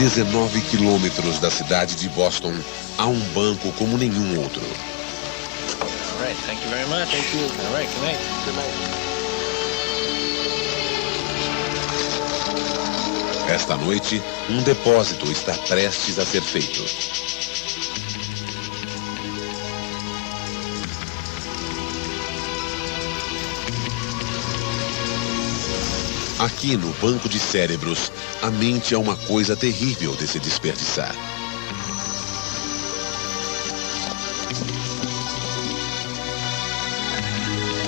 19 quilômetros da cidade de Boston, há um banco como nenhum outro. All right, thank you very much. Thank you. All right, good night. Good night. Esta noite, um depósito está prestes a ser feito. Aqui no banco de cérebros, a mente é uma coisa terrível de se desperdiçar.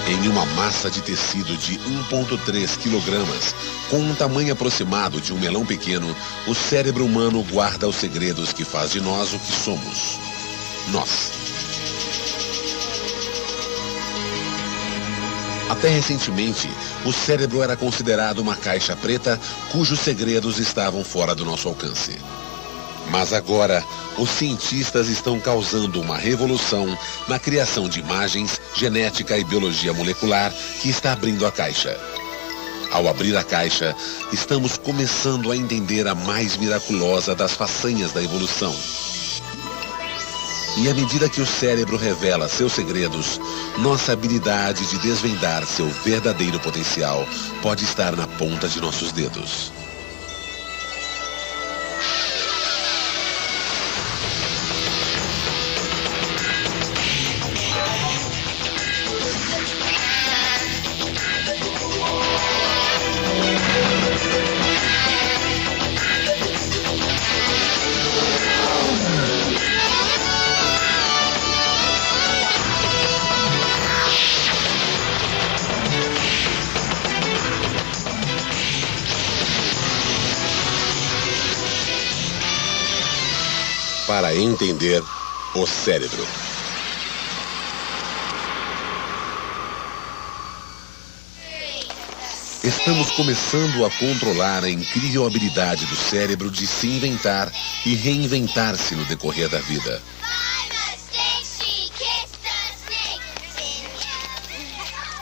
Em uma massa de tecido de 1,3 quilogramas, com um tamanho aproximado de um melão pequeno, o cérebro humano guarda os segredos que faz de nós o que somos. Nós. Até recentemente, o cérebro era considerado uma caixa preta cujos segredos estavam fora do nosso alcance. Mas agora, os cientistas estão causando uma revolução na criação de imagens, genética e biologia molecular que está abrindo a caixa. Ao abrir a caixa, estamos começando a entender a mais miraculosa das façanhas da evolução. E à medida que o cérebro revela seus segredos, nossa habilidade de desvendar seu verdadeiro potencial pode estar na ponta de nossos dedos. Para entender o cérebro. Estamos começando a controlar a incrível habilidade do cérebro de se inventar e reinventar-se no decorrer da vida.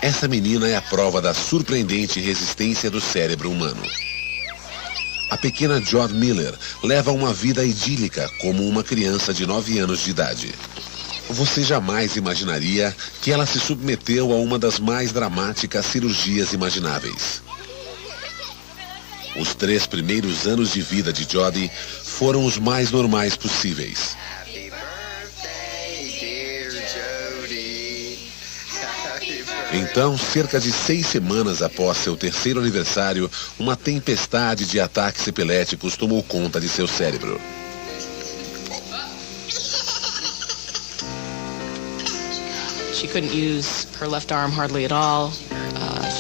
Essa menina é a prova da surpreendente resistência do cérebro humano. A pequena Jod Miller leva uma vida idílica como uma criança de 9 anos de idade. Você jamais imaginaria que ela se submeteu a uma das mais dramáticas cirurgias imagináveis. Os 3 primeiros anos de vida de Jodie foram os mais normais possíveis. Então, cerca de 6 semanas após seu 3º aniversário, uma tempestade de ataques epiléticos tomou conta de seu cérebro. She couldn't use her left arm hardly at all.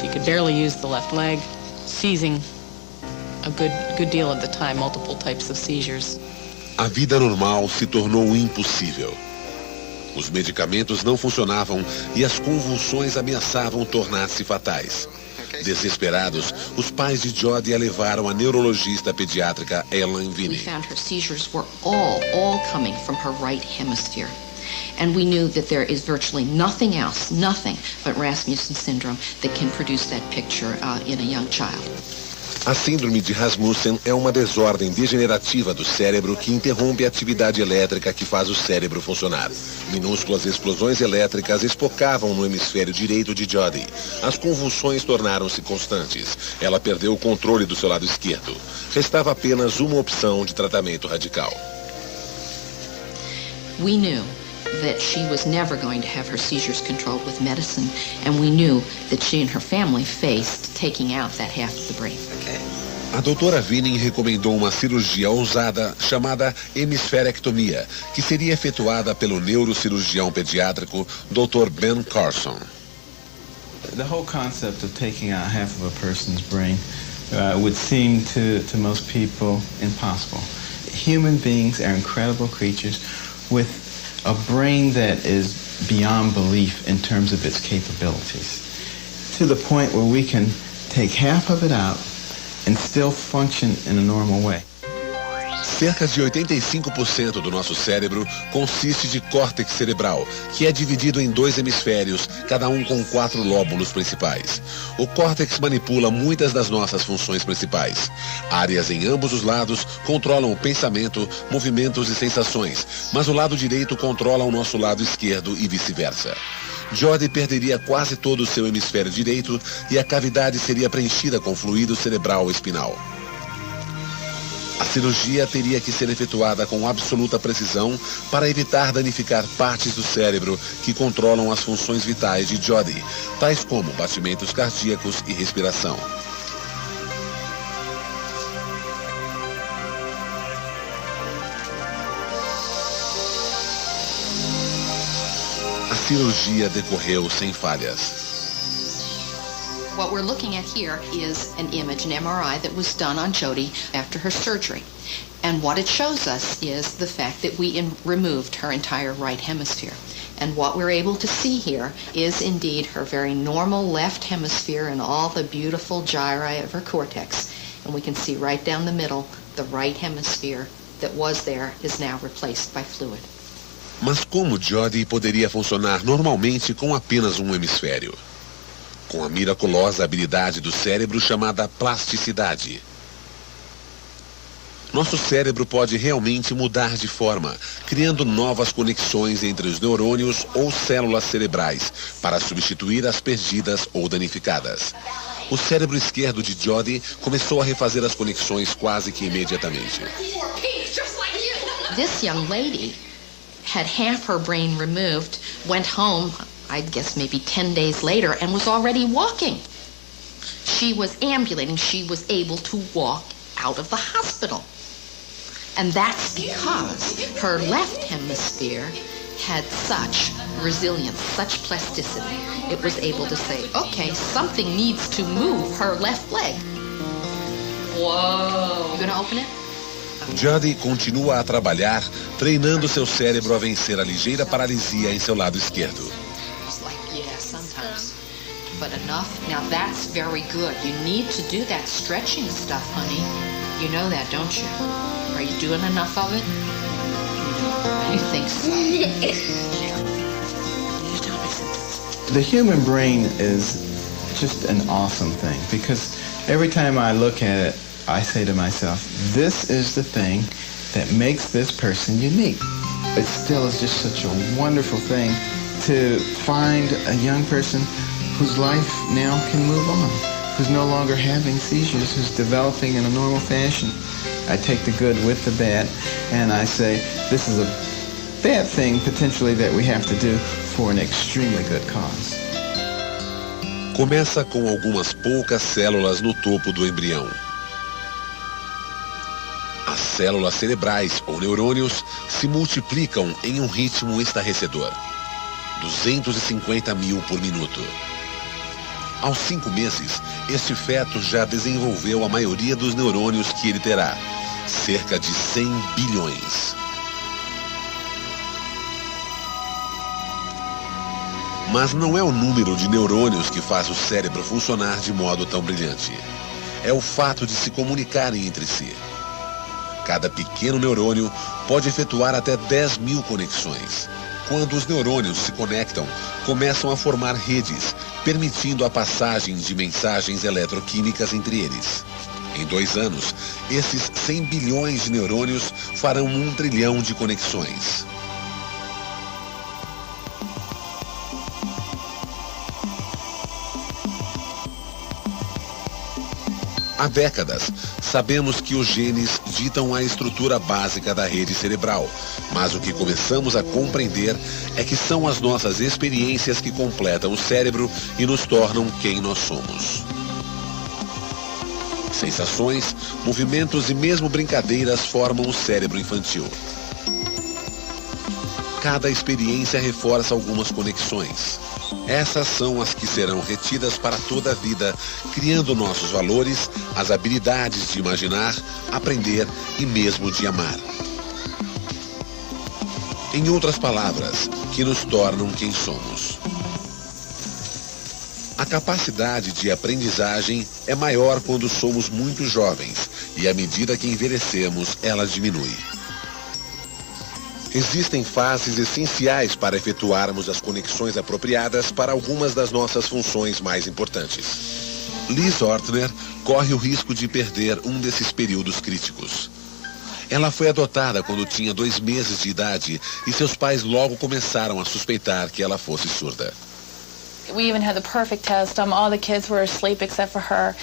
She could barely use the left leg, seizing a good deal of the time, multiple types of seizures. A vida normal se tornou impossível. Os medicamentos não funcionavam e as convulsões ameaçavam tornar-se fatais. Desesperados, os pais de Jodie a levaram à neurologista pediátrica Ellen Vinnie. We found her seizures were all coming from her right hemisphere. And we knew that there is virtually nothing else, nothing but Rasmussen syndrome that can produce that picture in a young child. A síndrome de Rasmussen é uma desordem degenerativa do cérebro que interrompe a atividade elétrica que faz o cérebro funcionar. Minúsculas explosões elétricas espocavam no hemisfério direito de Jodie. As convulsões tornaram-se constantes. Ela perdeu o controle do seu lado esquerdo. Restava apenas uma opção de tratamento radical. We knew that she was never going to have her seizures controlled with medicine, and we knew that she and her family faced taking out that half of the brain. A doutora Vinnie recomendou uma cirurgia ousada chamada hemisferectomia, que seria efetuada pelo neurocirurgião pediátrico Dr. Ben Carson. The whole concept of taking out half of a person's brain would seem to most people impossible. Human beings are incredible creatures with a brain that is beyond belief in terms of its capabilities, to the point where we can take half of it out and still function in a normal way. Cerca de 85% do nosso cérebro consiste de córtex cerebral, que é dividido em 2 hemisférios, cada um com 4 lóbulos principais. O córtex manipula muitas das nossas funções principais. Áreas em ambos os lados controlam o pensamento, movimentos e sensações, mas o lado direito controla o nosso lado esquerdo e vice-versa. Jody perderia quase todo o seu hemisfério direito e a cavidade seria preenchida com fluido cerebral espinal. A cirurgia teria que ser efetuada com absoluta precisão para evitar danificar partes do cérebro que controlam as funções vitais de Jody, tais como batimentos cardíacos e respiração. A cirurgia decorreu sem falhas. What we're looking at here is an image, an MRI that was done on Jody after her surgery. And what it shows us is the fact that we removed her entire right hemisphere. And what we're able to see here is indeed her very normal left hemisphere and all the beautiful gyri of her cortex. And we can see right down the middle, the right hemisphere that was there is now replaced by fluid. Mas como Jody poderia funcionar normalmente com apenas um hemisfério? Com a miraculosa habilidade do cérebro chamada plasticidade. Nosso cérebro pode realmente mudar de forma, criando novas conexões entre os neurônios ou células cerebrais, para substituir as perdidas ou danificadas. O cérebro esquerdo de Jody começou a refazer as conexões quase que imediatamente. This young lady had half her brain removed, went home, I'd guess maybe 10 days later, and was already walking. She was ambulating. She was able to walk out of the hospital. And that's because her left hemisphere had such resilience, such plasticity. It was able to say, okay, something needs to move her left leg. Whoa. You gonna open it? Jody continua a trabalhar, treinando seu cérebro a vencer a ligeira paralisia em seu lado esquerdo. But enough. Now that's very good. You need to do that stretching stuff, honey. You know that, don't you? Are you doing enough of it? You think so? The human brain is just an awesome thing because every time I look at it, I say to myself, this is the thing that makes this person unique. It still is just such a wonderful thing to find a young person whose life now can move on, who's no longer having seizures, who's developing in a normal fashion. I take the good with the bad, and I say, this is a bad thing, potentially, that we have to do for an extremely good cause. Começa com algumas poucas células no topo do embrião. As células cerebrais, ou neurônios, se multiplicam em um ritmo estarrecedor. 250 mil por minuto. Aos 5 meses, este feto já desenvolveu a maioria dos neurônios que ele terá, cerca de 100 bilhões. Mas não é o número de neurônios que faz o cérebro funcionar de modo tão brilhante. É o fato de se comunicarem entre si. Cada pequeno neurônio pode efetuar até 10 mil conexões. Quando os neurônios se conectam, começam a formar redes, permitindo a passagem de mensagens eletroquímicas entre eles. Em 2 anos, esses 100 bilhões de neurônios farão 1 trilhão de conexões. Há décadas, sabemos que os genes ditam a estrutura básica da rede cerebral, mas o que começamos a compreender é que são as nossas experiências que completam o cérebro e nos tornam quem nós somos. Sensações, movimentos e mesmo brincadeiras formam o cérebro infantil. Cada experiência reforça algumas conexões. Essas são as que serão retidas para toda a vida, criando nossos valores, as habilidades de imaginar, aprender e mesmo de amar. Em outras palavras, que nos tornam quem somos. A capacidade de aprendizagem é maior quando somos muito jovens e, à medida que envelhecemos, ela diminui. Existem fases essenciais para efetuarmos as conexões apropriadas para algumas das nossas funções mais importantes. Liz Ortner corre o risco de perder um desses períodos críticos. Ela foi adotada quando tinha 2 meses de idade e seus pais logo começaram a suspeitar que ela fosse surda. We even had the perfect test. All the kids were asleep except for her.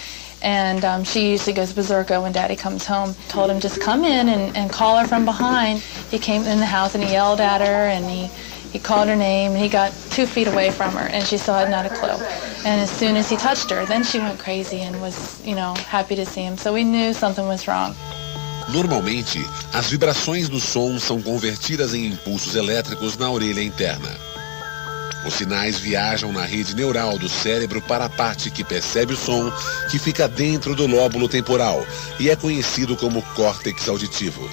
And she usually goes berserker when Daddy comes home. Told him just come in and call her from behind. He came in the house and he yelled at her and he called her name. He got 2 feet away from her and she still had not a clue. And as soon as he touched her, then she went crazy and was, happy to see him. So we knew something was wrong. Normalmente, as vibrações do som são convertidas em impulsos elétricos na orelha interna. Os sinais viajam na rede neural do cérebro para a parte que percebe o som, que fica dentro do lóbulo temporal e é conhecido como córtex auditivo.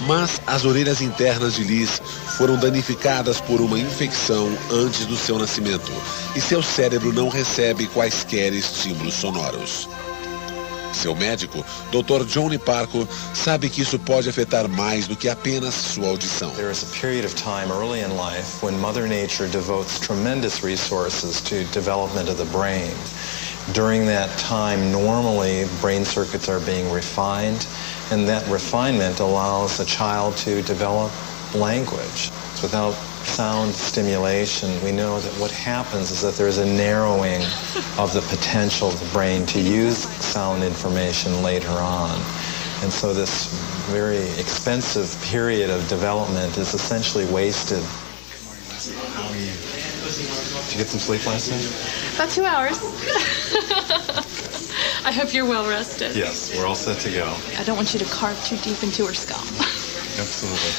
Mas as orelhas internas de Liz foram danificadas por uma infecção antes do seu nascimento e seu cérebro não recebe quaisquer estímulos sonoros. Seu médico, Dr. Johnny Parco, sabe que isso pode afetar mais do que apenas sua audição. There is a period of time early in life when Mother Nature devotes tremendous resources to development of the brain. During that time, normally, brain circuits are being refined, and that refinement allows a child to develop language. Without sound stimulation, we know that what happens is that there's a narrowing of the potential of the brain to use sound information later on. And so this very expensive period of development is essentially wasted. How are you? Did you get some sleep last night? About 2 hours. I hope you're well rested. Yes, we're all set to go. I don't want you to carve too deep into her skull. Absolutely.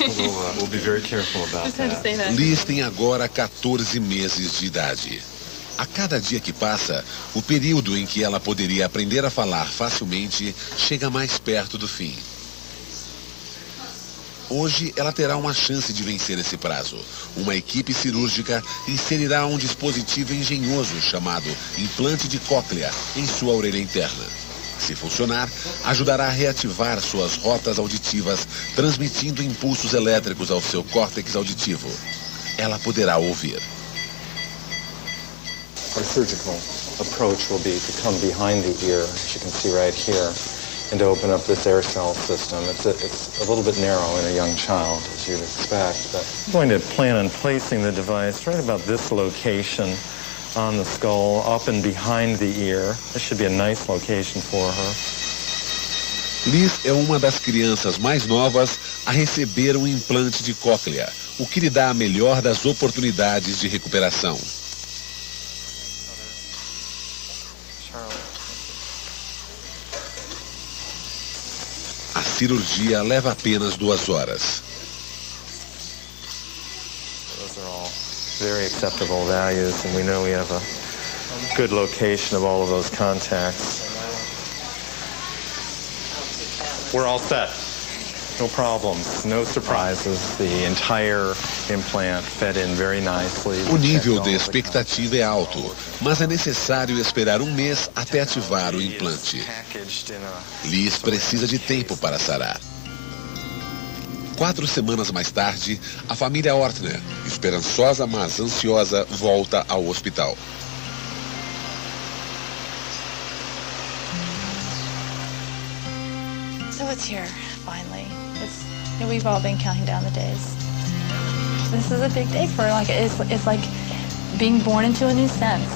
Okay. We'll be very careful about Just had to say that. Liz tem agora 14 meses de idade. A cada dia que passa, o período em que ela poderia aprender a falar facilmente chega mais perto do fim. Hoje, ela terá uma chance de vencer esse prazo. Uma equipe cirúrgica inserirá um dispositivo engenhoso chamado implante de cóclea em sua orelha interna. Se funcionar, ajudará a reativar suas rotas auditivas, transmitindo impulsos elétricos ao seu córtex auditivo. Ela poderá ouvir. Our surgical approach will be to come behind the ear, as you can see right here, and to open up this air cell system. It's a little bit narrow in a young child, as you'd expect. But I'm going to plan on placing the device right about this location on the skull, up and behind the ear. This should be a nice location for her. Liz é uma das crianças mais novas a receber um implante de cóclea, o que lhe dá a melhor das oportunidades de recuperação. A cirurgia leva apenas 2 horas. Those are all very acceptable values, and we know we have a good location of all of those contacts. We're all set. No problems, no surprises. The entire implant fed in very nicely. O nível de expectativa é alto, mas é necessário esperar 1 mês até ativar o implante. Liz precisa de tempo para sarar. 4 semanas mais tarde, a família Ortner, esperançosa mas ansiosa, volta ao hospital. So it's here, finally. We've all been counting down the days. This is a big day for her. It's like being born into a new sense.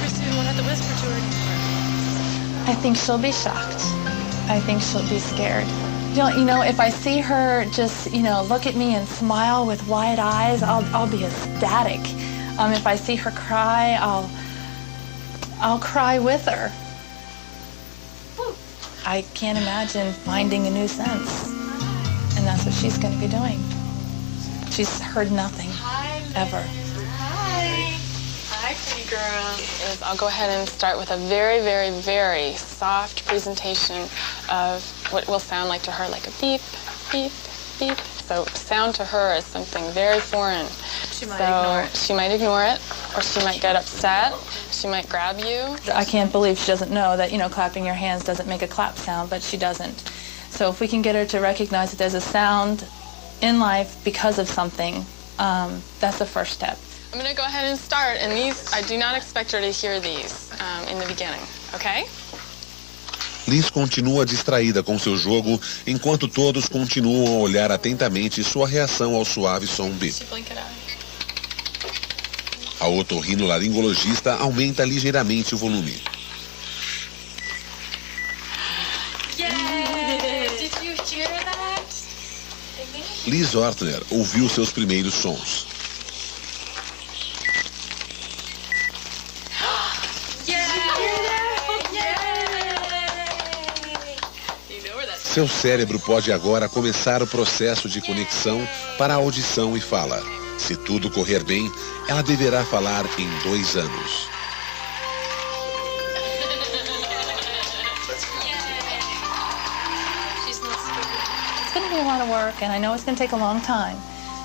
Kristen, we'll have to whisper to her. I think she'll be shocked. I think she'll be scared. If I see her just, look at me and smile with wide eyes, I'll be ecstatic. If I see her cry, I'll cry with her. I can't imagine finding a new sense. And that's what she's going to be doing. She's heard nothing, ever. Hi. Hi, pretty girl. I'll go ahead and start with a very, very, very soft presentation of what will sound like to her like a beep, beep, beep. So sound to her is something very foreign. She might ignore it. She might ignore it, or she might get upset. She might grab you. I can't believe she doesn't know that, clapping your hands doesn't make a clap sound, but she doesn't. So if we can get her to recognize that there's a sound in life because of something, that's the first step. I'm going to go ahead and start, and these, I do not expect her to hear these in the beginning, okay? Liz continua distraída com seu jogo, enquanto todos continuam a olhar atentamente sua reação ao suave som bip. A otorrinolaringologista aumenta ligeiramente o volume. Liz Ortner ouviu seus primeiros sons. Seu cérebro pode agora começar o processo de conexão para a audição e fala. Se tudo correr bem, ela deverá falar em 2 anos. It's going to be a lot of work, and I know it's going to take a long time.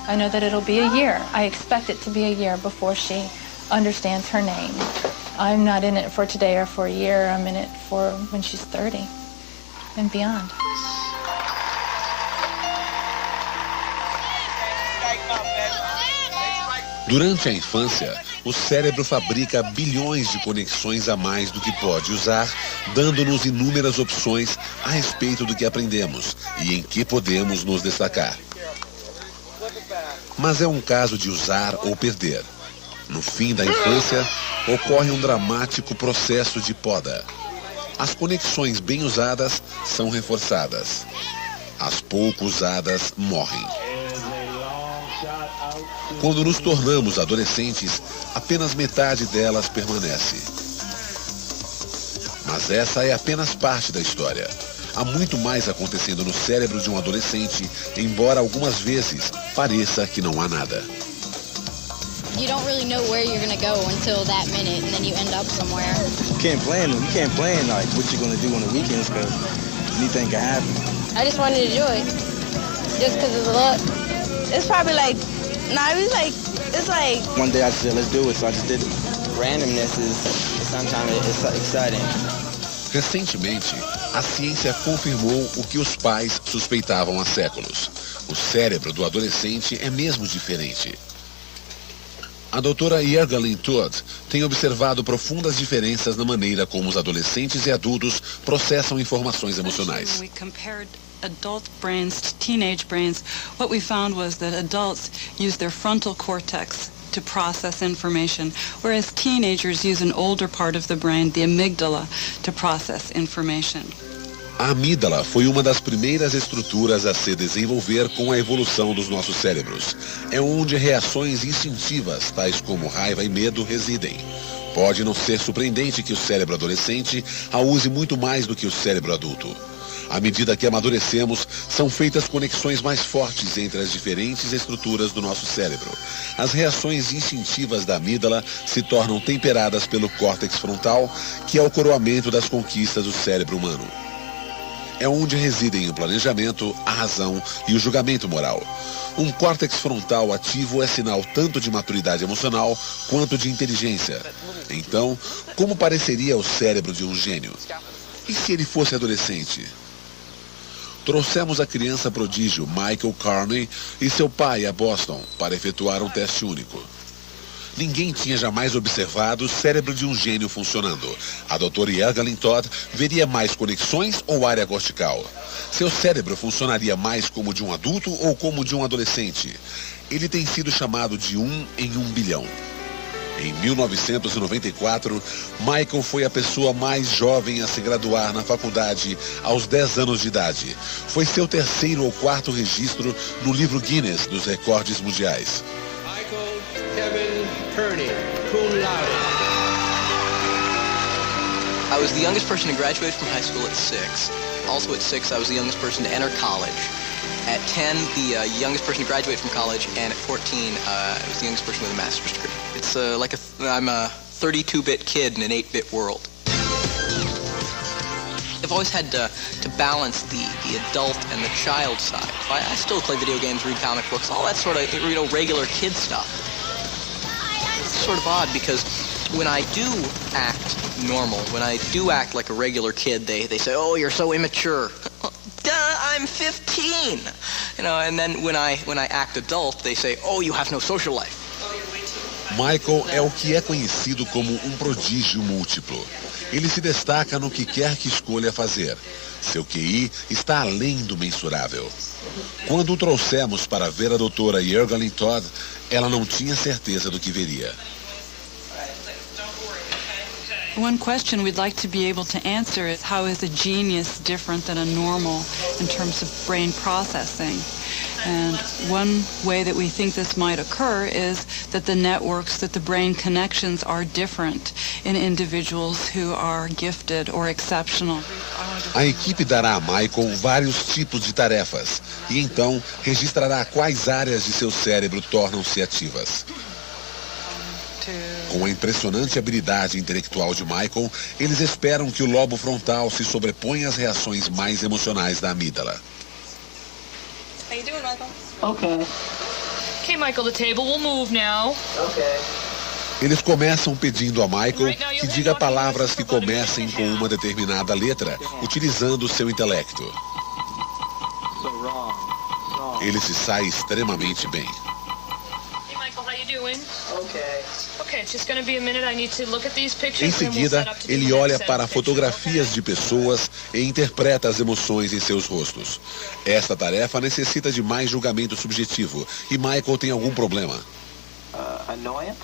I know that it'll be a year. I expect it to be a year before she understands her name. I'm not in it for today or for a year. I'm in it for when she's 30 and beyond. Durante a infância, o cérebro fabrica bilhões de conexões a mais do que pode usar, dando-nos inúmeras opções a respeito do que aprendemos e em que podemos nos destacar. Mas é um caso de usar ou perder. No fim da infância, ocorre um dramático processo de poda. As conexões bem usadas são reforçadas. As pouco usadas morrem. Quando nos tornamos adolescentes, apenas metade delas permanece. Mas essa é apenas parte da história. Há muito mais acontecendo no cérebro de um adolescente, embora algumas vezes pareça que não há nada. You don't really know where you're going to go until that minute, and then you end up somewhere. You can't plan like what you're going to do on the weekends because anything can happen. I just wanted to do it, just because of the luck. It's probably like, it's like... One day I said, let's do it, so I just did it. Randomness is sometimes it's exciting. Recentemente, a ciência confirmou o que os pais suspeitavam há séculos. O cérebro do adolescente é mesmo diferente. A doutora Yergalyn Todd tem observado profundas diferenças na maneira como os adolescentes e adultos processam informações emocionais. We compared adult brains to teenage brains. What we found was that adults use their frontal cortex to process information, whereas teenagers use an older part of the brain, the amygdala, to process information. A amígdala foi uma das primeiras estruturas a se desenvolver com a evolução dos nossos cérebros. É onde reações instintivas, tais como raiva e medo, residem. Pode não ser surpreendente que o cérebro adolescente a use muito mais do que o cérebro adulto. À medida que amadurecemos, são feitas conexões mais fortes entre as diferentes estruturas do nosso cérebro. As reações instintivas da amígdala se tornam temperadas pelo córtex frontal, que é o coroamento das conquistas do cérebro humano. É onde residem o planejamento, a razão e o julgamento moral. Um córtex frontal ativo é sinal tanto de maturidade emocional quanto de inteligência. Então, como pareceria o cérebro de um gênio? E se ele fosse adolescente? Trouxemos a criança prodígio Michael Carney e seu pai a Boston para efetuar um teste único. Ninguém tinha jamais observado o cérebro de um gênio funcionando. A doutora Yergalyn Todd veria mais conexões ou área cortical? Seu cérebro funcionaria mais como de um adulto ou como de um adolescente? Ele tem sido chamado de 1 em 1 bilhão. Em 1994, Michael foi a pessoa mais jovem a se graduar na faculdade aos 10 anos de idade. Foi seu 3º ou 4º registro no livro Guinness dos recordes mundiais. I was the youngest person to graduate from high school at 6. Also at 6, I was the youngest person to enter college. At 10, the youngest person to graduate from college, and at 14, I was the youngest person with a master's degree. It's I'm a 32-bit kid in an 8-bit world. I've always had to balance the adult and the child side. I still play video games, read comic books, all that sort of regular kid stuff. sort of odd because when I do act normal, when I do act like a regular kid, they say, "Oh, you're so immature." Duh, I'm 15. You know, and then when I act adult, they say, "Oh, you have no social life." Michael é o que é conhecido como um prodígio múltiplo. Ele se destaca no que quer que escolha fazer. Seu QI está além do mensurável. Quando o trouxemos para ver a doutora Yergalyn Todd, ela não tinha certeza do que veria. One question we'd like to be able to answer is how is a genius different than a normal in terms of brain processing? And one way that we think this might occur is that the networks, that the brain connections are different in individuals who are gifted or exceptional. A equipe dará a Michael vários tipos de tarefas e então registrará quais áreas de seu cérebro tornam-se ativas. Com a impressionante habilidade intelectual de Michael, eles esperam que o lobo frontal se sobreponha às reações mais emocionais da amígdala. How you doing, Michael? Okay. Okay, Michael, the table will move now. Okay. Eles começam pedindo a Michael que diga palavras que comecem com uma determinada letra, utilizando seu intelecto. Ele se sai extremamente bem. Hey, Michael, how you doing? Okay. Okay, it's just going to be a minute. I need to look at these pictures. Em seguida, ele olha para fotografias de pessoas e interpreta as emoções em seus rostos. Esta tarefa necessita de mais julgamento subjetivo e Michael tem algum problema. Annoyance?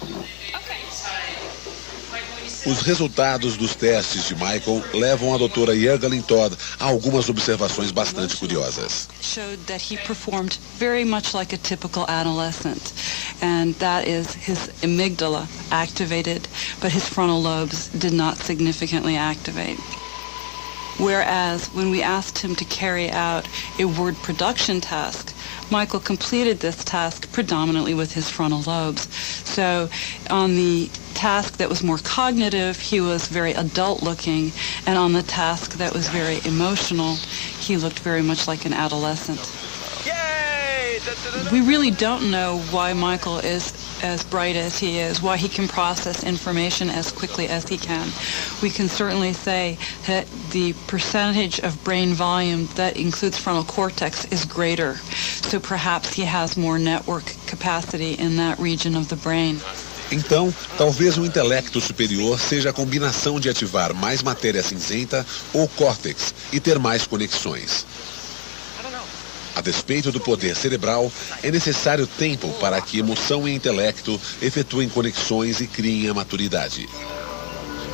Os resultados dos testes de Michael levam a doutora Yergalyn Todd a algumas observações bastante curiosas. Showed that he performed very much like a typical adolescent, and that is his amygdala activated, but his frontal lobes did not significantly activate. Whereas when we asked him to carry out a word production task, Michael completed this task predominantly with his frontal lobes. So on the task that was more cognitive, he was very adult-looking, and on the task that was very emotional, he looked very much like an adolescent. We really don't know why Michael is as bright as he is, why he can process information as quickly as he can. We can certainly say that the percentage of brain volume that includes frontal cortex is greater, so perhaps he has more network capacity in that region of the brain. Então, talvez o intelecto superior seja a combinação de ativar mais matéria cinzenta ou córtex e ter mais conexões. A despeito do poder cerebral, é necessário tempo para que emoção e intelecto efetuem conexões e criem a maturidade.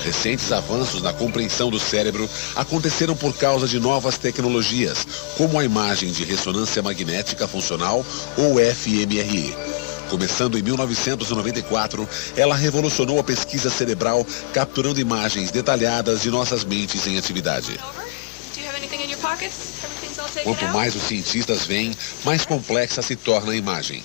Recentes avanços na compreensão do cérebro aconteceram por causa de novas tecnologias, como a imagem de ressonância magnética funcional, ou fMRI. Começando em 1994, ela revolucionou a pesquisa cerebral, capturando imagens detalhadas de nossas mentes em atividade. Quanto mais os cientistas veem, mais complexa se torna a imagem.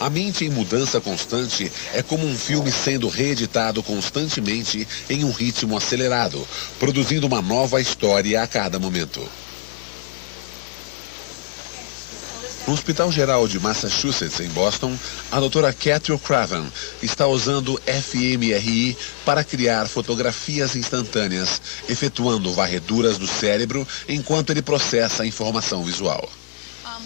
A mente em mudança constante é como um filme sendo reeditado constantemente em um ritmo acelerado, produzindo uma nova história a cada momento. No Hospital Geral de Massachusetts, em Boston, a doutora Kathy O'Craven está usando fMRI para criar fotografias instantâneas, efetuando varreduras do cérebro enquanto ele processa a informação visual.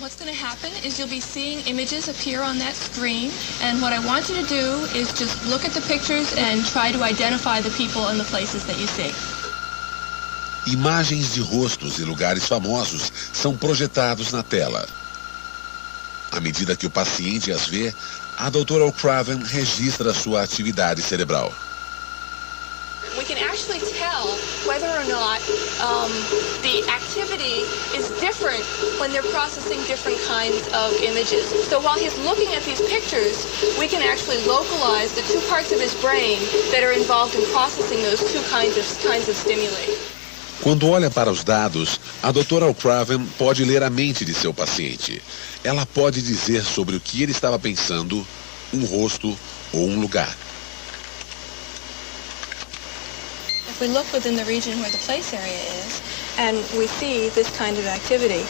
What's going to happen is you'll be seeing images appear on that screen, and what I want you to do is just look at the pictures and try to identify the people and the places that you see. Imagens de rostos e lugares famosos são projetados na tela. À medida que o paciente as vê, a doutora O'Craven registra sua atividade cerebral. We can actually tell whether or not the activity is different when they're processing different kinds of images. So while he's looking at these pictures, we can actually localize the two parts of his brain that are involved in processing those two kinds of stimuli. Quando olha para os dados, a doutora O'Craven pode ler a mente de seu paciente. Ela pode dizer sobre o que ele estava pensando, um rosto ou um lugar. If we look within the region where the place area is, and we see this kind of activity.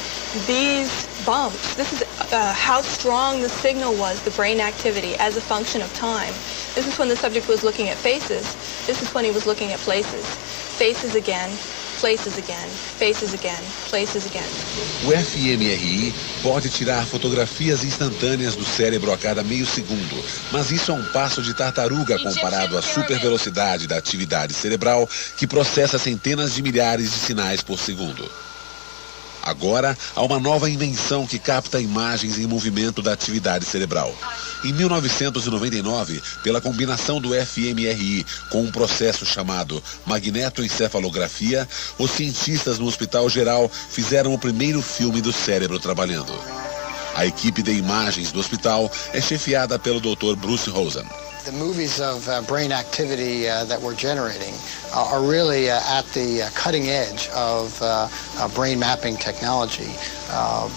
These bumps, this is how strong the signal was, the brain activity, as a function of time. This is when the subject was looking at faces. This is when he was looking at places. Faces again, places again, faces again, places again. O fMRI pode tirar fotografias instantâneas do cérebro a cada meio segundo, mas isso é um passo de tartaruga comparado à supervelocidade da atividade cerebral que processa centenas de milhares de sinais por segundo. Agora, há uma nova invenção que capta imagens em movimento da atividade cerebral. Em 1999, pela combinação do fMRI com um processo chamado magnetoencefalografia, os cientistas no Hospital Geral fizeram o primeiro filme do cérebro trabalhando. A equipe de imagens do hospital é chefiada pelo Dr. Bruce Rosen. The movies of brain activity that we're generating are really at the cutting edge of brain mapping technology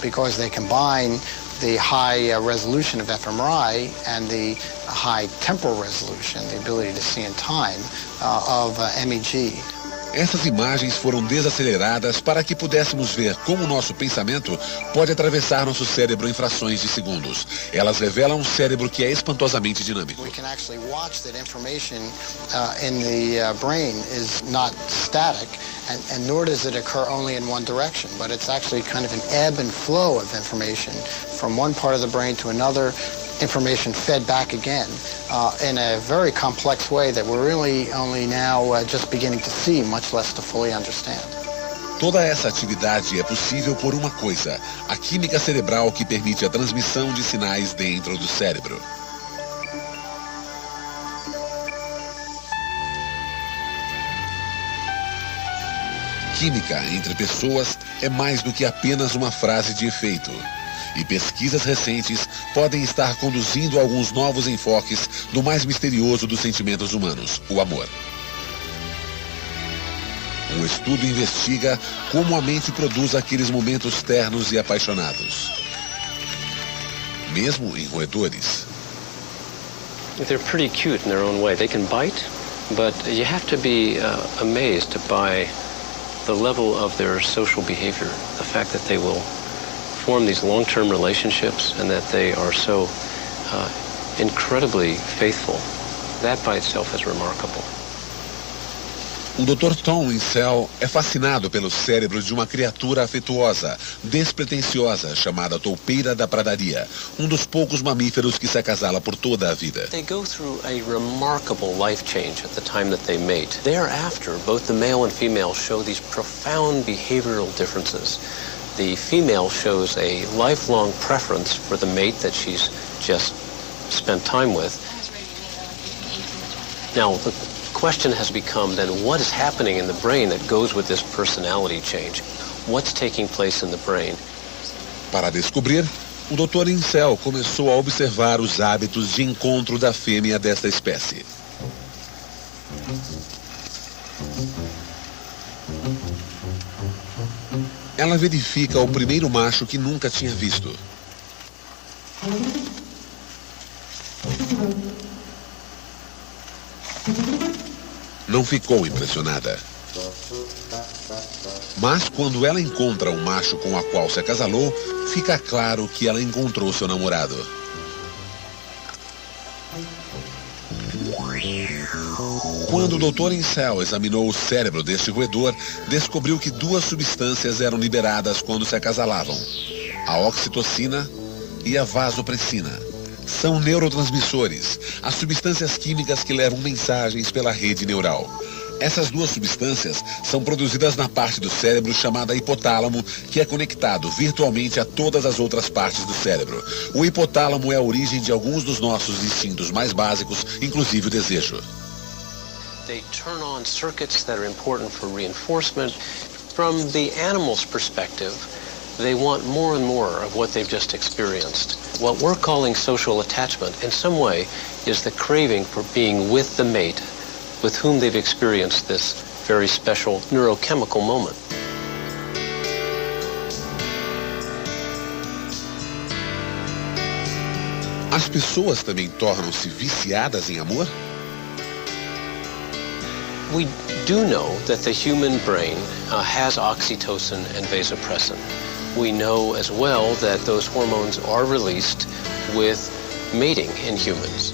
because they combine the high resolution of fMRI and the high temporal resolution, the ability to see in time, of MEG. Essas imagens foram desaceleradas para que pudéssemos ver como o nosso pensamento pode atravessar nosso cérebro em frações de segundos. Elas revelam um cérebro que é espantosamente dinâmico. We can actually watch that information in the brain is not static, and nor does it occur only in one direction, but it's actually kind of an ebb and flow of information from one part of the brain to another, information fed back again in a very complex way that we're really only now just beginning to see, much less to fully understand. Toda essa atividade é possível por uma coisa, a química cerebral que permite a transmissão de sinais dentro do cérebro. Química entre pessoas é mais do que apenas uma frase de efeito. E pesquisas recentes podem estar conduzindo a alguns novos enfoques do mais misterioso dos sentimentos humanos, o amor. Um estudo investiga como a mente produz aqueles momentos ternos e apaixonados, mesmo em roedores. They're pretty cute in their own way. They can bite, but you have to be amazed by the level of their social behavior, the fact that they will form these long-term relationships and that they are so incredibly faithful. That by itself is remarkable. O Dr. Tom Insel é fascinado pelo cérebro de uma criatura afetuosa, despretensiosa, chamada toupeira da pradaria, um dos poucos mamíferos que se acasala por toda a vida. They go through a remarkable life change at the time that they mate. Thereafter, both the male and female show these profound behavioral differences. The female shows a lifelong preference for the mate that she's just spent time with. Now, the question has become then what is happening in the brain that goes with this personality change? What's taking place in the brain? Para descobrir, o Dr. Insel começou a observar os hábitos de encontro da fêmea desta espécie. Ela verifica o primeiro macho que nunca tinha visto. Não ficou impressionada. Mas quando ela encontra o macho com o qual se acasalou, fica claro que ela encontrou seu namorado. Quando o Dr. Insel examinou o cérebro deste roedor, descobriu que duas substâncias eram liberadas quando se acasalavam: a oxitocina e a vasopressina. São neurotransmissores, as substâncias químicas que levam mensagens pela rede neural. Essas duas substâncias são produzidas na parte do cérebro chamada hipotálamo, que é conectado virtualmente a todas as outras partes do cérebro. O hipotálamo é a origem de alguns dos nossos instintos mais básicos, inclusive o desejo. They turn on circuits that are important for reinforcement. From the animal's perspective, they want more and more of what they've just experienced. What we're calling social attachment, in some way, is the craving for being with the mate with whom they've experienced this very special neurochemical moment. As pessoas também tornam-se viciadas em amor? We do know that the human brain has oxytocin and vasopressin. We know as well that those hormones are released with mating in humans.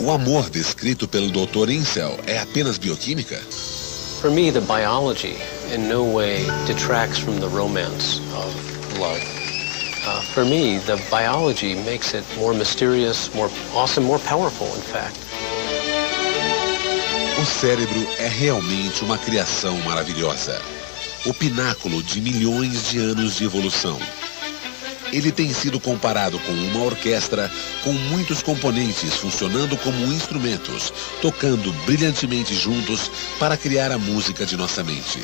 O amor descrito pelo Dr. Insel é apenas bioquímica? For me, the biology in no way detracts from the romance of love. For me, the biology makes it more mysterious, more awesome, more powerful, in fact. O cérebro é realmente uma criação maravilhosa. O pináculo de milhões de anos de evolução. Ele tem sido comparado com uma orquestra com muitos componentes funcionando como instrumentos, tocando brilhantemente juntos para criar a música de nossa mente.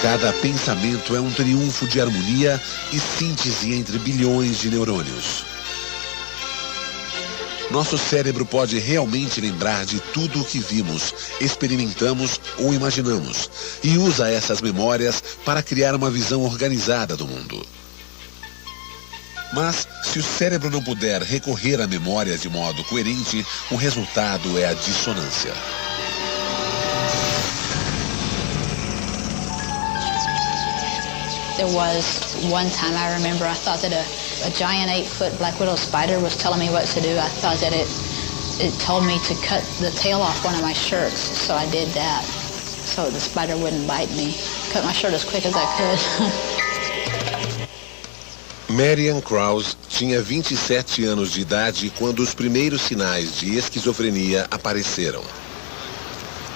Cada pensamento é um triunfo de harmonia e síntese entre bilhões de neurônios. Nosso cérebro pode realmente lembrar de tudo o que vimos, experimentamos ou imaginamos, e usa essas memórias para criar uma visão organizada do mundo. Mas, se o cérebro não puder recorrer a memórias de modo coerente, o resultado é a dissonância. There was one time I remember I thought that a giant 8-foot black widow spider was telling me what to do. I thought that it told me to cut the tail off one of my shirts, so I did that so the spider wouldn't bite me. Cut my shirt as quick as I could. Marian Krause tinha 27 anos de idade quando os primeiros sinais de esquizofrenia apareceram.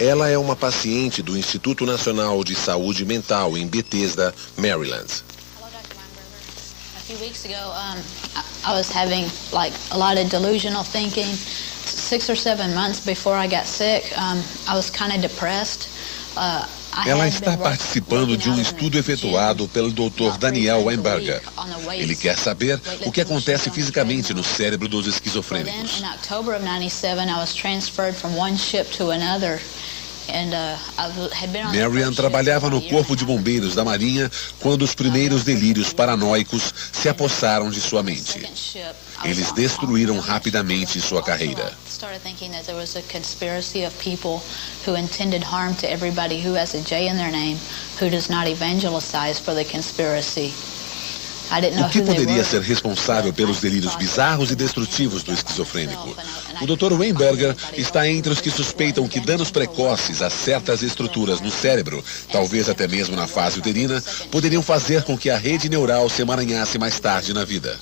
Ela é uma paciente do Instituto Nacional de Saúde Mental em Bethesda, Maryland. A few weeks ago, I was having like a lot of delusional thinking. 6 or 7 months before I got sick, I was kind of depressed. Ela está participando de um estudo efetuado pelo Dr. Daniel Weinberger. Ele quer saber o que acontece fisicamente no cérebro dos esquizofrênicos. In October of 97, I was transferred from one ship to another. Marian trabalhava no Corpo de Bombeiros da Marinha quando os primeiros delírios paranoicos se apossaram de sua mente. Eles destruíram rapidamente sua carreira. Started thinking that there was a conspiracy of people who intended harm to everybody who has a J in their name, who does not evangelize for the conspiracy. O que poderia ser responsável pelos delírios bizarros e destrutivos do esquizofrênico? O Dr. Weinberger está entre os que suspeitam que danos precoces a certas estruturas no cérebro, talvez até mesmo na fase uterina, poderiam fazer com que a rede neural se emaranhasse mais tarde na vida.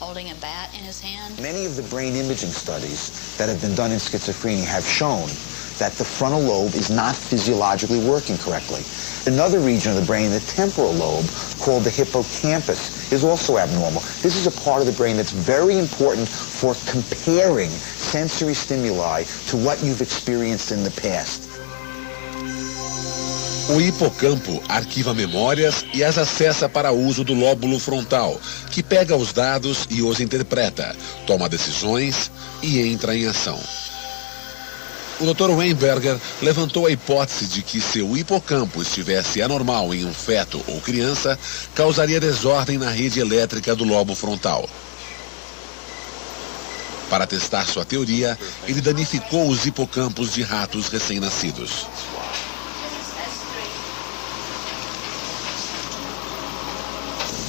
Many of the brain imaging studies that have been done in schizophrenia have shown that the frontal lobe is not physiologically working correctly. Another region of the brain, the temporal lobe, called the hippocampus, is also abnormal. This is a part of the brain that's very important for comparing sensory stimuli to what you've experienced in the past. O hipocampo arquiva memórias e as acessa para uso do lóbulo frontal, que pega os dados e os interpreta, toma decisões e entra em ação. O Dr. Weinberger levantou a hipótese de que se o hipocampo estivesse anormal em um feto ou criança, causaria desordem na rede elétrica do lobo frontal. Para testar sua teoria, ele danificou os hipocampos de ratos recém-nascidos.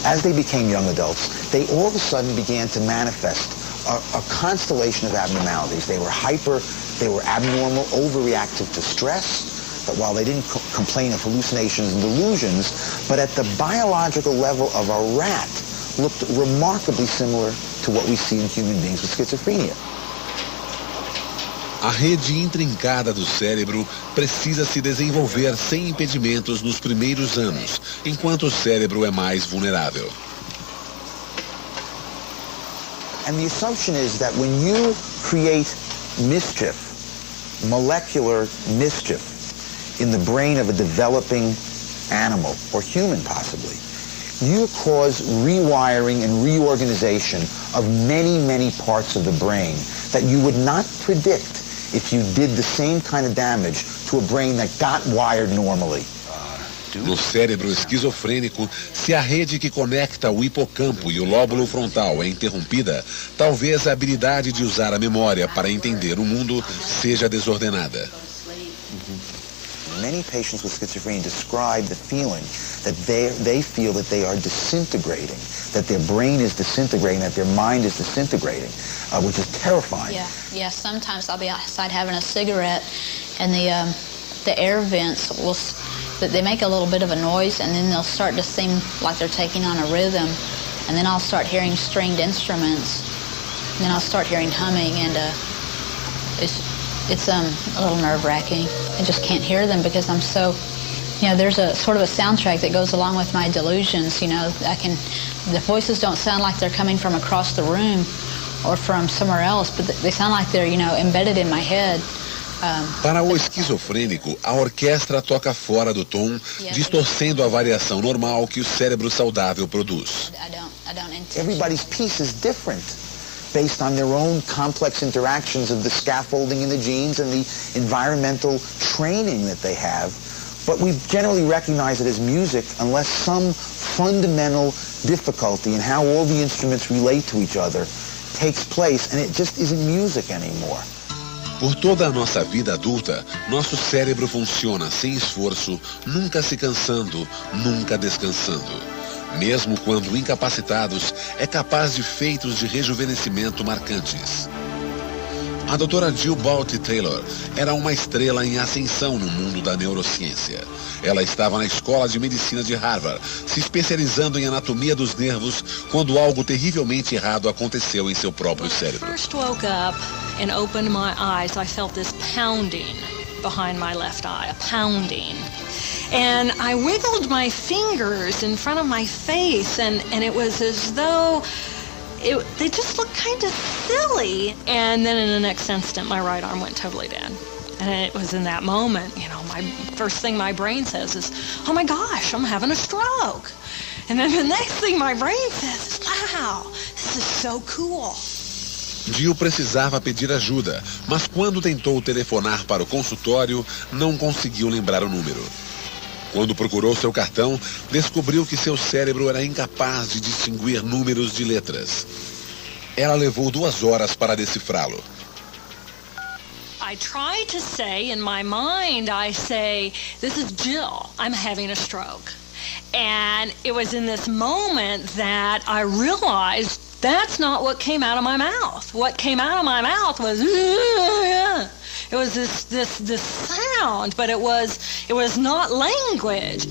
As they became young adults, they all of a sudden began to manifest a constellation of abnormalities. They were hyper, they were abnormal, overreactive to stress, but while they didn't complain of hallucinations and delusions, but at the biological level of a rat, looked remarkably similar to what we see in human beings with schizophrenia. A rede intrincada do cérebro precisa se desenvolver sem impedimentos nos primeiros anos, enquanto o cérebro é mais vulnerável. And the assumption is that when you create mischief, molecular mischief, in the brain of a developing animal, or human possibly, you cause rewiring and reorganization of many, many parts of the brain that you would not predict if you did the same kind of damage to a brain that got wired normally. No cérebro esquizofrênico, se a rede que conecta o hipocampo e o lóbulo frontal é interrompida, talvez a habilidade de usar a memória para entender o mundo seja desordenada. Many patients with schizophrenia describe the feeling that they feel that they are disintegrating, that their brain is disintegrating, that their mind is disintegrating, which is terrifying. Yeah. Sometimes I'll be outside having a cigarette, and the air vents they make a little bit of a noise, and then they'll start to seem like they're taking on a rhythm, and then I'll start hearing stringed instruments, and then I'll start hearing humming, and it's a little nerve-wracking. I just can't hear them because I'm so, there's a sort of a soundtrack that goes along with my delusions. The voices don't sound like they're coming from across the room or from somewhere else, but they sound like they're, embedded in my head. Para o esquizofrênico, a orquestra toca fora do tom, distorcendo a variação normal que o cérebro saudável produz. Everybody's piece is different, based on their own complex interactions of the scaffolding in the genes and the environmental training that they have. But we generally recognize it as music unless some fundamental difficulty in how all the instruments relate to each other takes place, and it just isn't music anymore. Por toda a nossa vida adulta, nosso cérebro funciona sem esforço, nunca se cansando, nunca descansando. Mesmo quando incapacitados, é capaz de feitos de rejuvenescimento marcantes. A doutora Jill Bolte Taylor era uma estrela em ascensão no mundo da neurociência. Ela estava na escola de medicina de Harvard, se especializando em anatomia dos nervos, quando algo terrivelmente errado aconteceu em seu próprio cérebro. When I first woke up and opened my eyes, I felt this pounding behind my left eye, a pounding. And I wiggled my fingers in front of my face, and it was as though they just looked kind of silly. And then in the next instant, my right arm went totally dead. And it was in that moment, my first thing my brain says is, oh my gosh, I'm having a stroke. And then the next thing my brain says is, wow, this is so cool. Jill precisava pedir ajuda, mas quando tentou telefonar para o consultório, não conseguiu lembrar o número. Quando procurou seu cartão, descobriu que seu cérebro era incapaz de distinguir números de letras. Ela levou 2 horas para decifrá-lo. I try to say, in my mind, I say, this is Jill, I'm having a stroke. And it was in this moment that I realized that's not what came out of my mouth. What came out of my mouth was, it was this sound, but it was not language.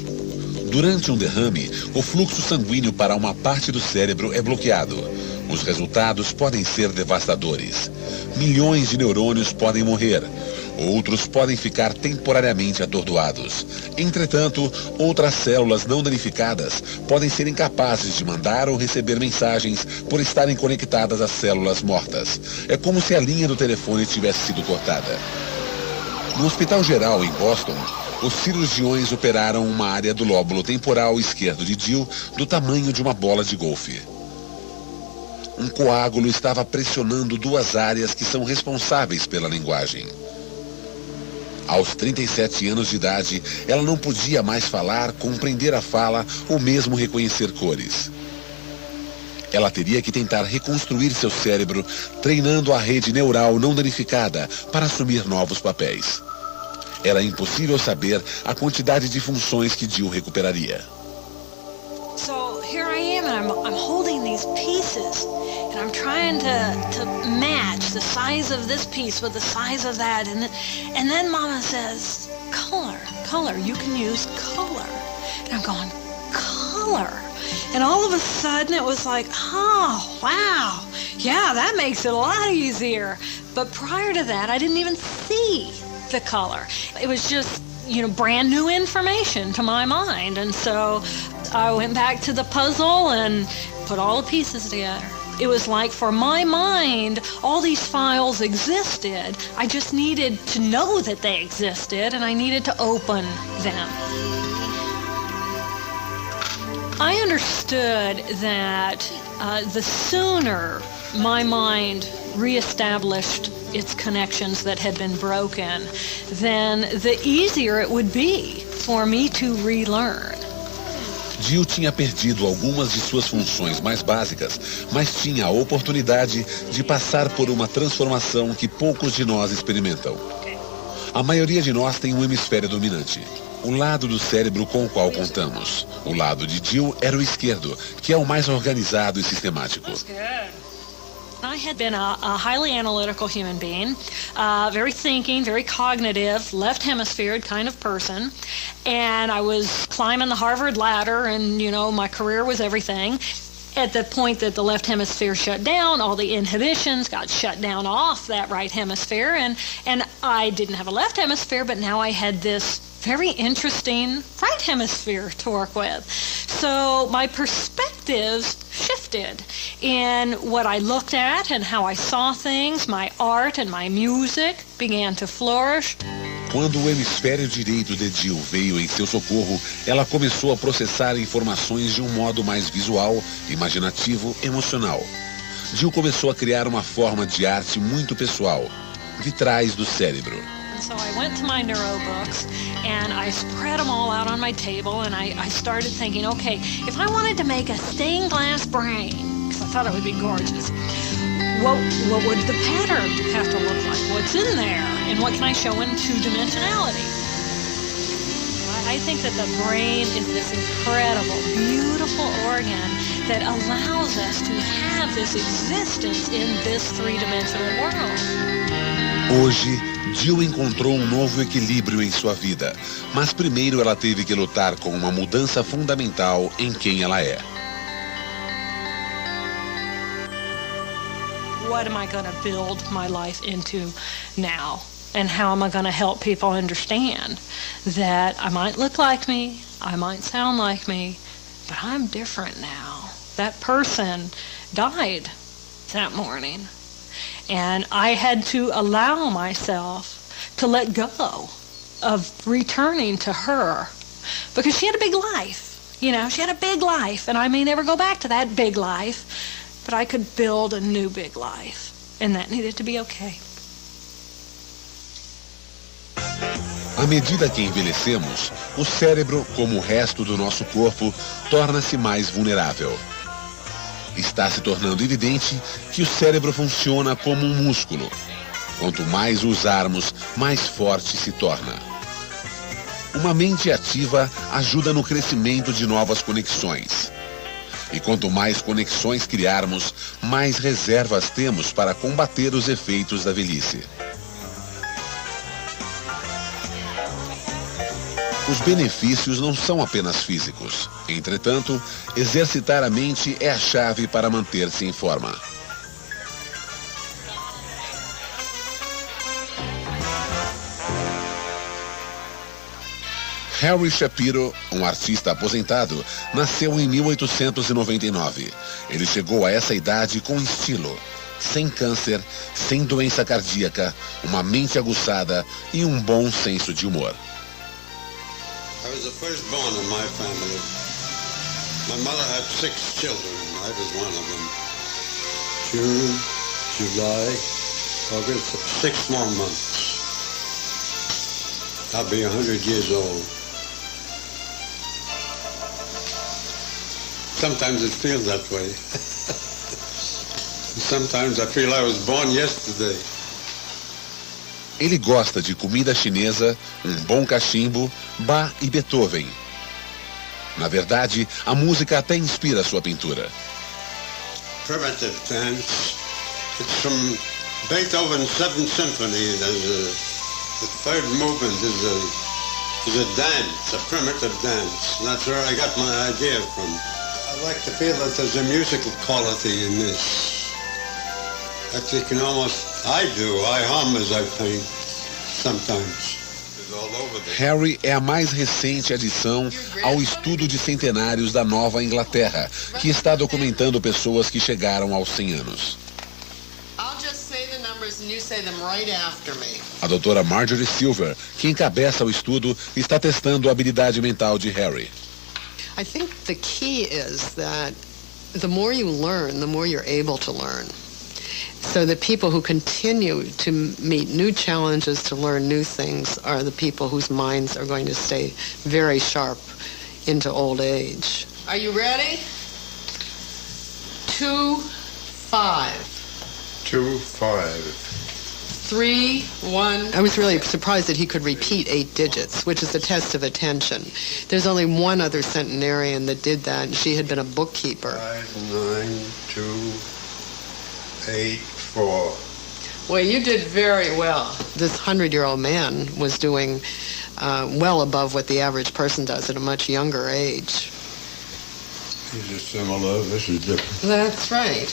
Durante um derrame, o fluxo sanguíneo para uma parte do cérebro é bloqueado. Os resultados podem ser devastadores. Milhões de neurônios podem morrer. Outros podem ficar temporariamente atordoados. Entretanto, outras células não danificadas podem ser incapazes de mandar ou receber mensagens por estarem conectadas às células mortas. É como se a linha do telefone tivesse sido cortada. No Hospital Geral, em Boston, os cirurgiões operaram uma área do lóbulo temporal esquerdo de Jill do tamanho de uma bola de golfe. Um coágulo estava pressionando 2 áreas que são responsáveis pela linguagem. Aos 37 anos de idade, ela não podia mais falar, compreender a fala ou mesmo reconhecer cores. Ela teria que tentar reconstruir seu cérebro, treinando a rede neural não danificada para assumir novos papéis. Era impossível saber a quantidade de funções que Jill recuperaria. So here I am, and I'm holding these pieces, and I'm trying to match the size of this piece with the size of that, and then Mama says, color, you can use color. And I'm going, color. And all of a sudden it was like, oh, wow, yeah, that makes it a lot easier. But prior to that, I didn't even see the color. It was just, brand new information to my mind. And so I went back to the puzzle and put all the pieces together. It was like, for my mind, all these files existed. I just needed to know that they existed, and I needed to open them. I understood that the sooner my mind reestablished its connections that had been broken, then the easier it would be for me to relearn. Jill tinha perdido algumas de suas funções mais básicas, mas tinha a oportunidade de passar por uma transformação que poucos de nós experimentam. A maioria de nós tem um hemisfério dominante, o lado do cérebro com o qual contamos. O lado de Jill era o esquerdo, que é o mais organizado e sistemático. I had been a highly analytical human being, very thinking, very cognitive, left hemisphered kind of person. And I was climbing the Harvard ladder and, you know, my career was everything. At the point that the left hemisphere shut down, all the inhibitions got shut down off that right hemisphere. And I didn't have a left hemisphere, but now I had this very interesting right hemisphere to work with. So my perspectives shifted in what I looked at and how I saw things. My art and my music began to flourish. Quando o hemisfério direito de Jill veio em seu socorro, ela começou a processar informações de um modo mais visual, imaginativo, emocional. Jill começou a criar uma forma de arte muito pessoal, vitrais do cérebro. So I went to my neuro books and I spread them all out on my table and I started thinking, okay, if I wanted to make a stained glass brain, because I thought it would be gorgeous, what would the pattern have to look like? What's in there? And what can I show in two-dimensionality? I think that the brain is this incredible, beautiful organ that allows us to have this existence in this three-dimensional world. Hoje, Jill encontrou um novo equilíbrio em sua vida, mas primeiro ela teve que lutar com uma mudança fundamental em quem ela é. What am I going to build my life into now? And how am I going to help people understand that I might look like me, I might sound like me, but I'm different now. That person died that morning. And I had to allow myself to let go of returning to her because she had a big life. You know, she had a big life, and I may never go back to that big life, but I could build a new big life, and that needed to be okay. À medida que envelhecemos, o cérebro, como o resto do nosso corpo, torna-se mais vulnerável. Está se tornando evidente que o cérebro funciona como um músculo. Quanto mais o usarmos, mais forte se torna. Uma mente ativa ajuda no crescimento de novas conexões. E quanto mais conexões criarmos, mais reservas temos para combater os efeitos da velhice. Os benefícios não são apenas físicos. Entretanto, exercitar a mente é a chave para manter-se em forma. Harry Shapiro, um artista aposentado, nasceu em 1899. Ele chegou a essa idade com estilo, sem câncer, sem doença cardíaca, uma mente aguçada e um bom senso de humor. I was the firstborn in my family. My mother had 6 children. I was one of them. June, July, August, 6 more months. I'll be 100 years old. Sometimes it feels that way. Sometimes I feel I was born yesterday. Ele gosta de comida chinesa, um bom cachimbo, Bach e Beethoven. Na verdade, a música até inspira sua pintura. Primitive dance. It's from Beethoven's 7th Symphony. The third movement is a dance, a primitive dance. And that's where I got my idea from. I like to feel that there's a musical quality in this. That you can almost, I hum as I paint, sometimes. Harry é a mais recente adição ao estudo de centenários da Nova Inglaterra, que está documentando pessoas que chegaram aos 100 anos. A doutora Marjorie Silver, que encabeça o estudo, está testando a habilidade mental de Harry. I think the key is that the more you learn, the more you're able to learn. So the people who continue to meet new challenges, to learn new things, are the people whose minds are going to stay very sharp into old age. Are you ready? 2, 5. 2, 5. 3, 1. I was really surprised that he could repeat 8 digits, which is a test of attention. There's only one other centenarian that did that, and she had been a bookkeeper. 5, 9, 2, 8, 4. Well, you did very well. This 100-year-old man was doing well above what the average person does at a much younger age. These are similar, this is different. That's right.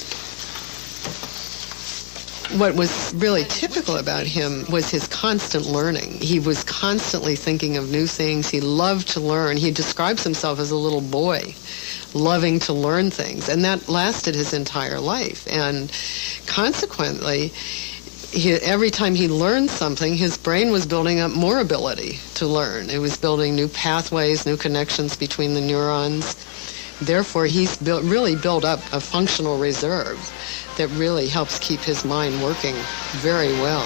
What was really typical about him was his constant learning. He was constantly thinking of new things. He loved to learn. He describes himself as a little boy, loving to learn things. And that lasted his entire life. And consequently, every time he learned something, his brain was building up more ability to learn. It was building new pathways, new connections between the neurons. Therefore, he's really built up a functional reserve that really helps keep his mind working very well.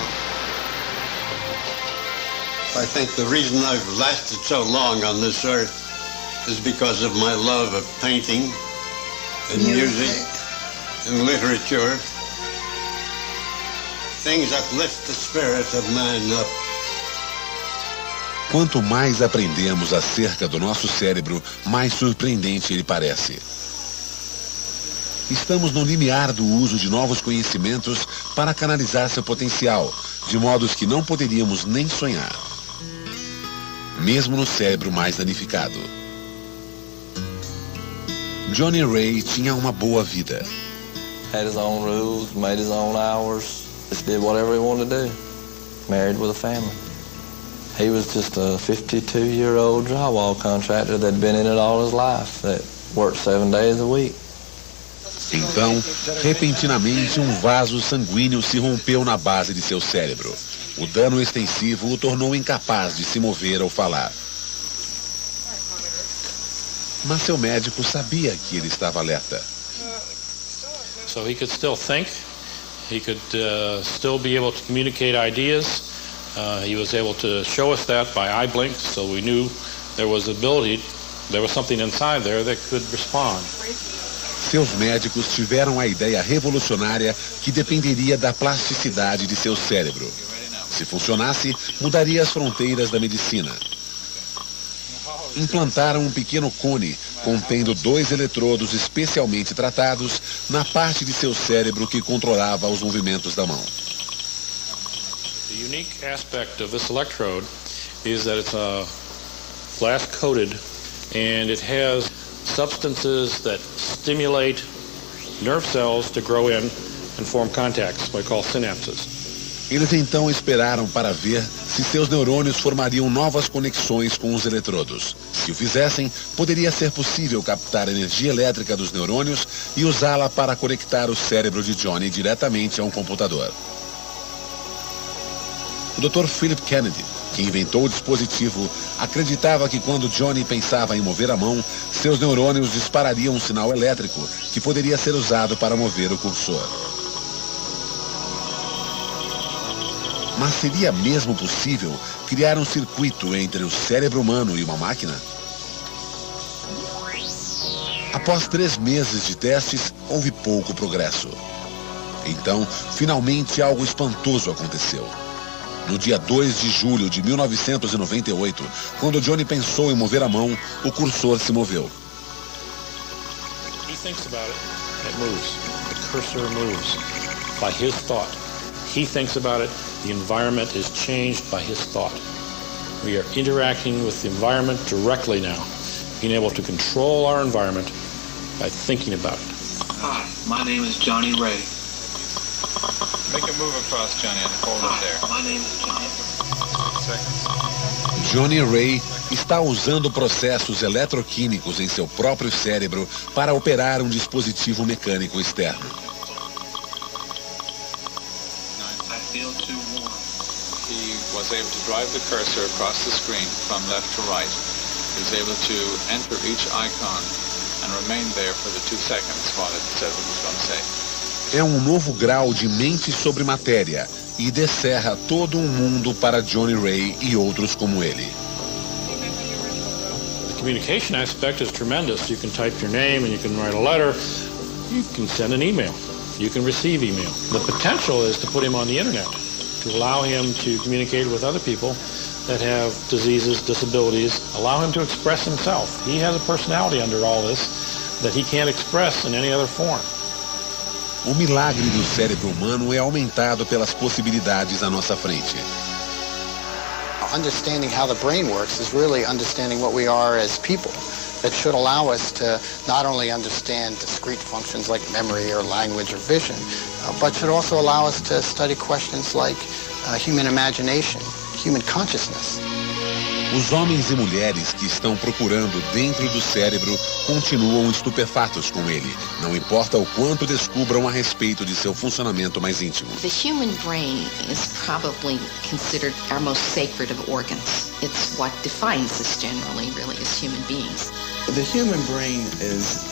I think the reason I've lasted so long on this earth is because of my love of painting and music and literature. Things that lift the spirit of man up. Quanto mais aprendemos acerca do nosso cérebro, mais surpreendente ele parece. Estamos no limiar do uso de novos conhecimentos para canalizar seu potencial, de modos que não poderíamos nem sonhar. Mesmo no cérebro mais danificado. Johnny Ray tinha uma boa vida. Had his own rules, made his own hours, just did whatever he wanted to do. Married with a family. He was just a 52-year-old drywall contractor that'd been in it all his life, that worked 7 days a week. Então, repentinamente, um vaso sanguíneo se rompeu na base de seu cérebro. O dano extensivo o tornou incapaz de se mover ou falar. Mas seu médico sabia que ele estava alerta. So he could still think. He could still be able to communicate ideas. He was able to show us that by eye blinks, so we knew there was something inside there that could respond. Seus médicos tiveram a ideia revolucionária que dependeria da plasticidade de seu cérebro. Se funcionasse, mudaria as fronteiras da medicina. Implantaram um pequeno cone contendo 2 eletrodos especialmente tratados na parte de seu cérebro que controlava os movimentos da mão. The unique aspect of this electrode is that it's glass-coated and it has substances that stimulate nerve cells to grow in and form contacts, what we call synapses. Eles então esperaram para ver se seus neurônios formariam novas conexões com os eletrodos. Se o fizessem, poderia ser possível captar a energia elétrica dos neurônios e usá-la para conectar o cérebro de Johnny diretamente a um computador. O Dr. Philip Kennedy, que inventou o dispositivo, acreditava que quando Johnny pensava em mover a mão, seus neurônios disparariam um sinal elétrico que poderia ser usado para mover o cursor. Mas seria mesmo possível criar um circuito entre o cérebro humano e uma máquina? Após 3 meses de testes, houve pouco progresso. Então, finalmente algo espantoso aconteceu. No dia 2 de julho de 1998, quando Johnny pensou em mover a mão, o cursor se moveu. He thinks about it, it moves. The cursor moves by his thought. He thinks about it, the environment is changed by his thought. We are interacting with the environment directly now, being able to control our environment by thinking about it. Hi, my name is Johnny Ray. Make a move across, Johnny, and hold it there. My name is Johnny. Johnny Ray está usando processos eletroquímicos em seu próprio cérebro para operar um dispositivo mecânico externo. I feel too warm. He was able to drive the cursor across the screen from left to right. He was able to enter each icon and remain there for the 2 seconds while it said what it was going to say. É um novo grau de mente sobre matéria e descerra todo um mundo para Johnny Ray e outros como ele. The communication aspect is tremendous. You can type your name and you can write a letter. You can send an email. You can receive email. The potential is to put him on the internet, to allow him to communicate with other people that have diseases, disabilities, allow him to express himself. He has a personality under all this that he can't express in any other form. O milagre do cérebro humano é aumentado pelas possibilidades à nossa frente. Understanding how the brain works is really understanding what we are as people. That should allow us to not only understand discrete functions like memory or language or vision, but should also allow us to study questions like human imagination, human consciousness. Os homens e mulheres que estão procurando dentro do cérebro continuam estupefatos com ele, não importa o quanto descubram a respeito de seu funcionamento mais íntimo. The human brain is probably considered our most sacred of organs. It's what defines us generally, really, as human beings. The human brain is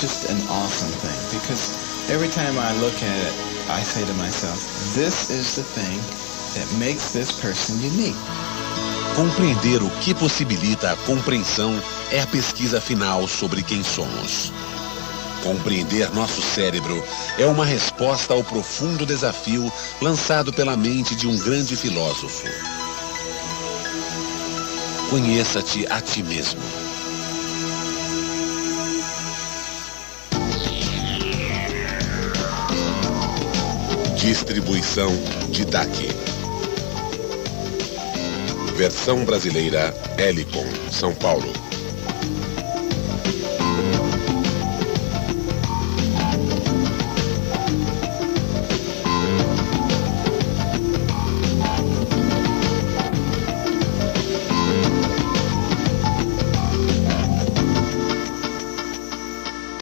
just an awesome thing because every time I look at it, I say to myself, this is the thing that makes this person unique. Compreender o que possibilita a compreensão é a pesquisa final sobre quem somos. Compreender nosso cérebro é uma resposta ao profundo desafio lançado pela mente de um grande filósofo. Conheça-te a ti mesmo. Distribuição Didac. Versão brasileira, Helicon, São Paulo.